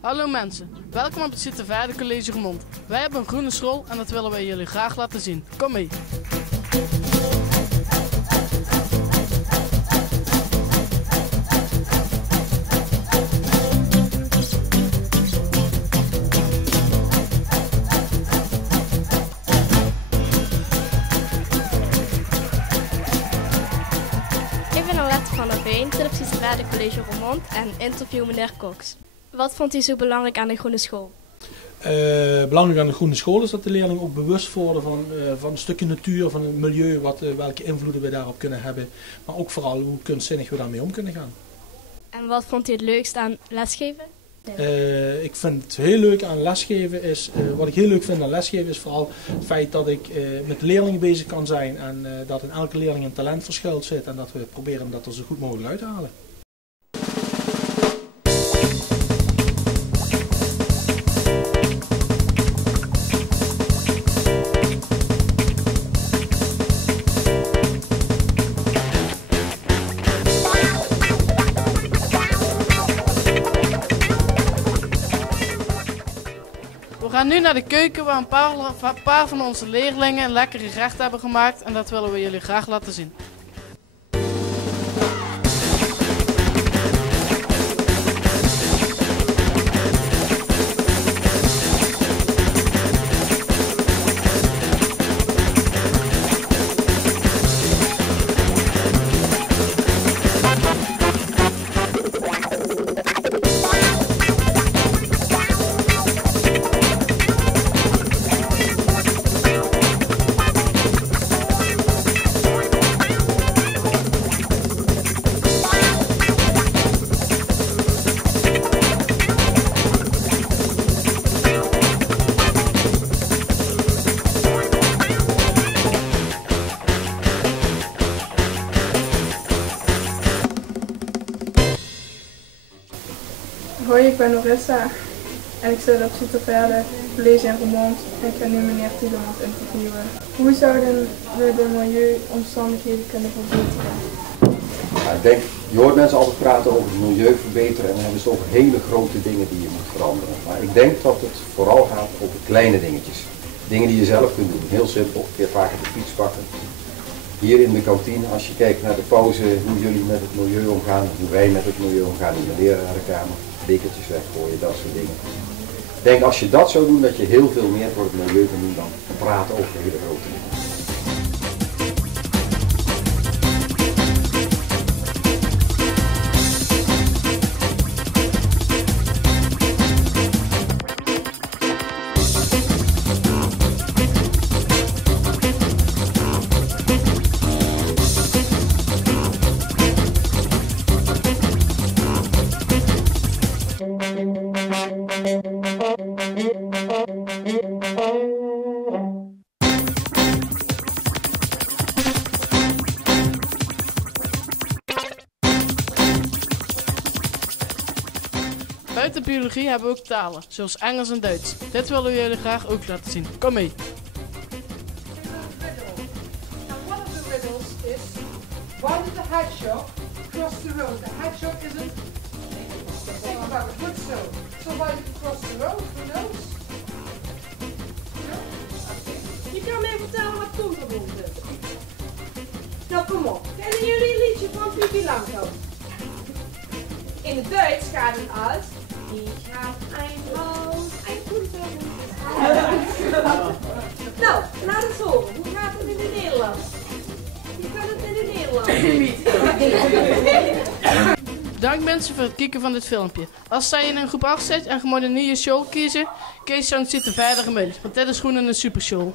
Hallo mensen, welkom op het Zittenvaarde College Roermond. Wij hebben een groene school en dat willen wij jullie graag laten zien. Kom mee! Ik ben Alette van der Veen, zit op het Zittenvaarde College Roermond en interview meneer Cox. Wat vond u zo belangrijk aan de groene school? Belangrijk aan de groene school is dat de leerlingen ook bewust worden van een stukje natuur, van het milieu, welke invloeden we daarop kunnen hebben. Maar ook vooral hoe kunstzinnig we daarmee om kunnen gaan. En wat vond u het leukst aan lesgeven? Ik vind het heel leuk aan lesgeven wat ik heel leuk vind aan lesgeven is vooral het feit dat ik met de leerlingen bezig kan zijn en dat in elke leerling een talent verschuild zit en dat we proberen dat er zo goed mogelijk uit te halen. We gaan nu naar de keuken waar een paar van onze leerlingen een lekkere gerecht hebben gemaakt en dat willen we jullie graag laten zien. Hoi, ik ben Orissa en ik zit op Zittenvaarde College in Roermond en ik ga nu meneer Tielemans interviewen. Hoe zouden we de milieuomstandigheden kunnen verbeteren? Nou, ik denk, je hoort mensen altijd praten over het milieu verbeteren en dan hebben ze het over hele grote dingen die je moet veranderen. Maar ik denk dat het vooral gaat over kleine dingetjes. Dingen die je zelf kunt doen. Heel simpel, een keer vaker de fiets pakken. Hier in de kantine, als je kijkt naar de pauze, hoe jullie met het milieu omgaan, hoe wij met het milieu omgaan in de lerarenkamer. Bekertjes weggooien, dat soort dingen. Ik denk als je dat zou doen, dat je heel veel meer voor het milieu kan doen dan praten over hele grote dingen. Buiten biologie hebben we ook talen, zoals Engels en Duits. Dit willen we jullie graag ook laten zien. Kom mee! One of the riddles is, why did the hedgehog cross the road? The hedgehog isn't, think about it, good so why did he cross the road? Who knows? Je kan mij vertellen wat komt er onder. Nou kom op, kennen jullie een liedje van Pipi Langkous? In het Duits gaat het als ich hab ein Haus, ein Kunstwerk. Nou, laat het horen. Hoe gaat het in het Nederlands? Hoe gaat het in het Nederlands? Bedankt mensen voor het kijken van dit filmpje. Als zij in een groep 8 zit en je moet een nieuwe show kiezen, kies zo'n Zittenvaarde Gemeld, want dit is gewoon een supershow.